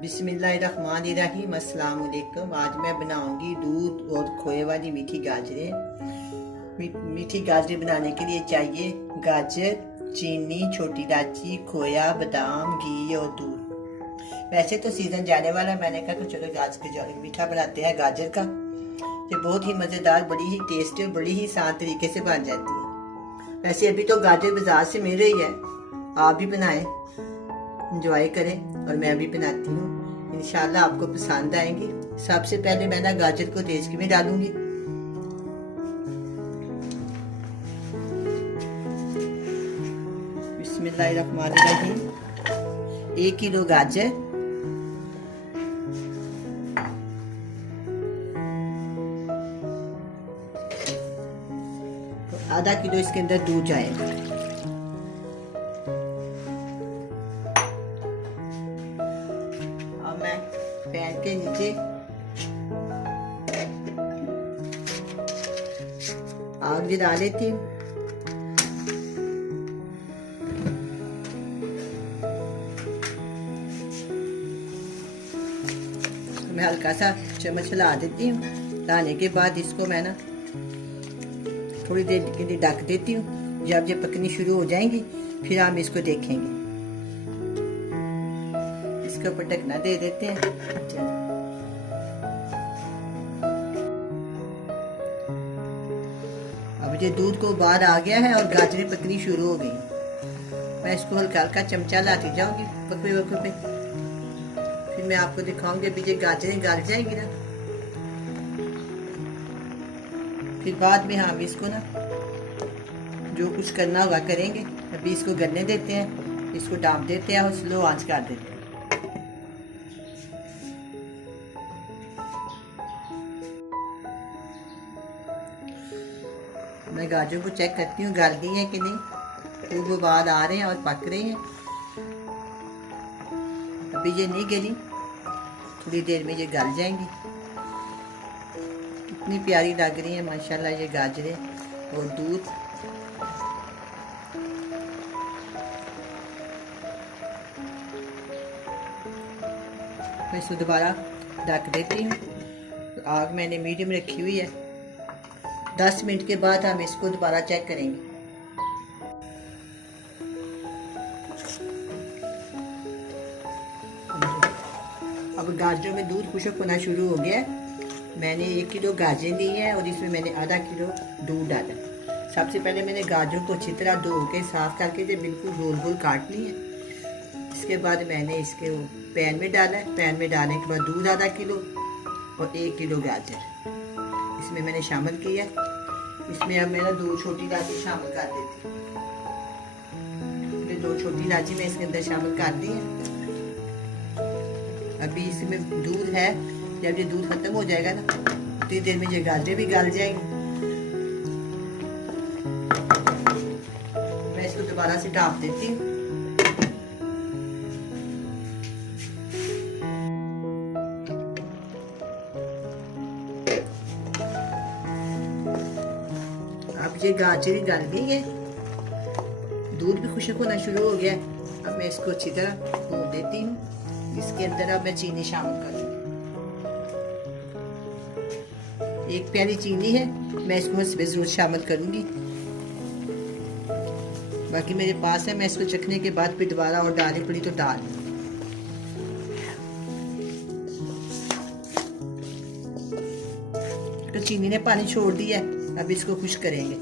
बिस्मिल्लाहिर्रहमानिर्रहीम। अस्सलाम वालेकुम। आज मैं बनाऊंगी दूध और खोए वाली मीठी गाजरें। मीठी गाजरें बनाने के लिए चाहिए गाजर, चीनी, छोटी इलायची, खोया, बादाम, घी और दूध। वैसे तो सीजन जाने वाला है, मैंने कहा चलो आज के मीठा बनाते हैं गाजर का। ये बहुत ही मज़ेदार, बड़ी ही टेस्टी और बड़ी ही आसान तरीके से बन जाती है। वैसे अभी तो गाजर बाजार से मिल रही है, आप भी बनाएं, इंजॉय करें और मैं भी बनाती हूँ। इंशाल्लाह आपको पसंद आएंगी। सबसे पहले मैं ना गाजर को तेज में डालूंगी। बिस्मिल्लाहिर्रहमानिर्रहीम। 1 किलो गाजर, आधा किलो इसके अंदर दूध जाएगा। अब मैं पैन के नीचे आग जला लेती हूँ। मैं हल्का सा चम्मच हिला देती हूँ। हिलाने के बाद इसको मैं ना थोड़ी देर के लिए ढक देती हूँ। जब ये पकनी शुरू हो जाएंगी फिर हम इसको देखेंगे। इसके ऊपर ढकना दे देते हैं। अब ये दूध को उबाल आ गया है और गाजरें पकनी शुरू हो गई। मैं इसको हल्का हल्का चमचा लाती जाऊंगी पकवे वक्वे पे। फिर मैं आपको दिखाऊंगी। अभी ये गाजरें गल जाएंगी ना, फिर बाद में हम इसको ना जो कुछ करना होगा करेंगे। अभी इसको गलने देते हैं, इसको डांप देते हैं और स्लो आंच कर देते हैं। मैं गाजरों को चेक करती हूँ गल गई है कि नहीं। खूब उबाल आ रहे हैं और पक रहे हैं। अभी ये नहीं गली, थोड़ी देर में ये गल जाएंगी। कितनी प्यारी लग रही है माशाल्लाह ये गाजरें और दूध। मैं इसको दोबारा ढक देती हूँ। आग मैंने मीडियम रखी हुई है। 10 मिनट के बाद हम इसको दोबारा चेक करेंगे। अब गाजरों में दूध खुशक होना शुरू हो गया है। मैंने 1 किलो गाजर ली है और इसमें मैंने आधा किलो दूध डाला। सबसे पहले मैंने गाजरों को अच्छी तरह धो के साफ करके बिल्कुल गोल गोल काट ली है। इसके बाद मैंने इसके पैन में डाला है। पैन में डालने के बाद दूध आधा किलो और 1 किलो गाजर इसमें मैंने शामिल किया। इसमें अब मैंने 2 छोटी इलायची शामिल कर देती हूँ। 2 छोटी इलायची मैं इसके अंदर शामिल कर दी है। अभी इसमें दूध है, जब ये दूध खत्म हो जाएगा ना उतनी देर में ये गाजरें भी गल जाएंगी। मैं इसको दोबारा से ढाँप देती हूँ। अब ये गाजर गल गई है, दूध भी खुशक होना शुरू हो गया है। अब मैं इसको अच्छी तरह भून देती हूँ। इसके अंदर अब मैं चीनी शामिल करूँगी। 1 प्याली चीनी है, मैं इसको इसमें जरूर शामिल करूँगी। बाकी मेरे पास है, मैं इसको चखने के बाद फिर दोबारा और डालनी पड़ी तो डाल। तो चीनी ने पानी छोड़ दिया, अब इसको खुश करेंगे।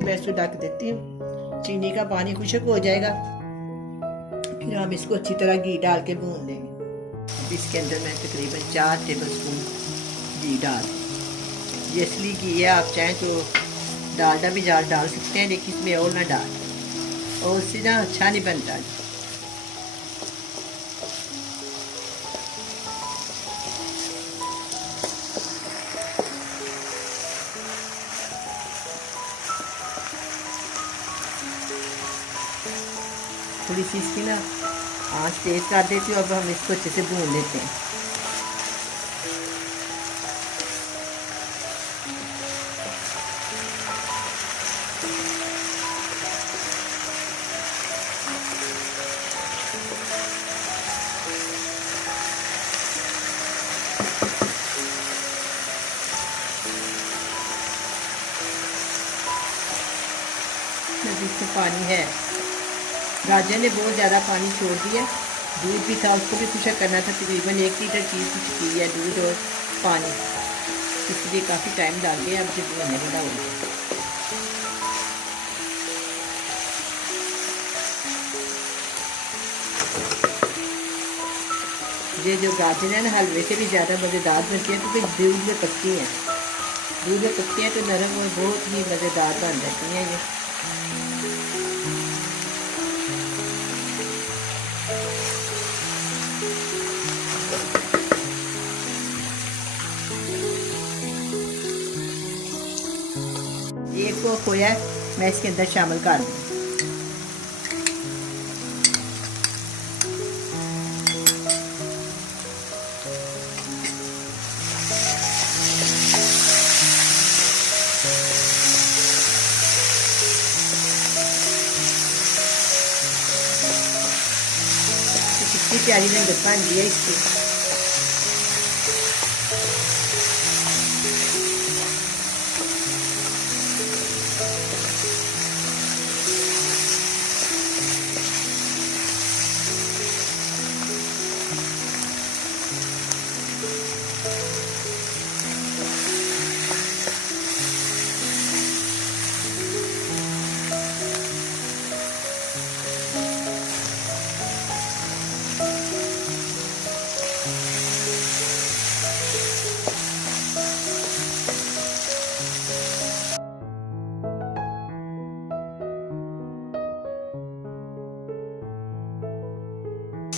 मैं इसको ढक देती हूँ। चीनी का पानी खुशक हो जाएगा, फिर हम इसको अच्छी तरह घी डाल के भून लेंगे। इसके अंदर मैं तकरीबन 4 टेबलस्पून घी डाल। ये असली घी है, आप चाहें तो डालडा भी डाल सकते हैं, लेकिन इसमें और ना डाल, और उससे ना अच्छा नहीं बनता। थोड़ी सी इसकी ना आँच तेज कर देती हूँ। अब हम इसको अच्छे से भून लेते हैं। पानी है। गाजर ने बहुत ज़्यादा पानी छोड़ दिया। दूध भी था, उसको भी खुशक करना था। तकरीबन 1 लीटर चीज़ कुछ की है, दूध और पानी, इसलिए काफ़ी टाइम लग गया। अब जब होने वाला हो गया। ये जो गाजर है ना, हलवे से भी ज़्यादा मज़ेदार बनती है, क्योंकि दूध में पकती हैं। दूध में पकती हैं तो नरम और बहुत ही मज़ेदार बन जाती हैं ये। एक को खोया मैं इसके अंदर शामिल कर दूँ। कितनी प्यारी रंगत बन गई है इसकी।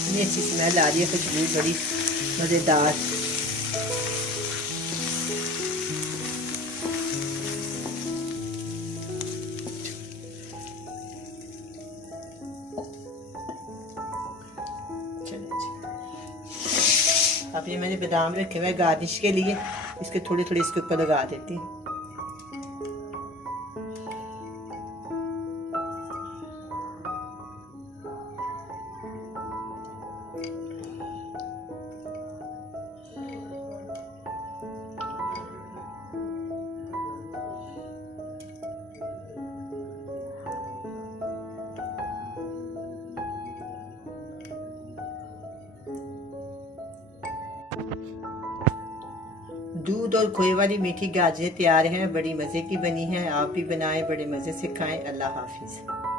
इतनी अच्छी स्मेल आ रही है, खुशबू बड़ी मज़ेदार। अब ये मैंने बादाम रखे हुए गार्निश के लिए, इसके थोड़े थोड़े इसके ऊपर लगा देती हूँ। दूध और खोए वाली मीठी गाजरें तैयार हैं, बड़ी मज़े की बनी हैं। आप भी बनाएं, बड़े मज़े से खाएं। अल्लाह हाफिज़।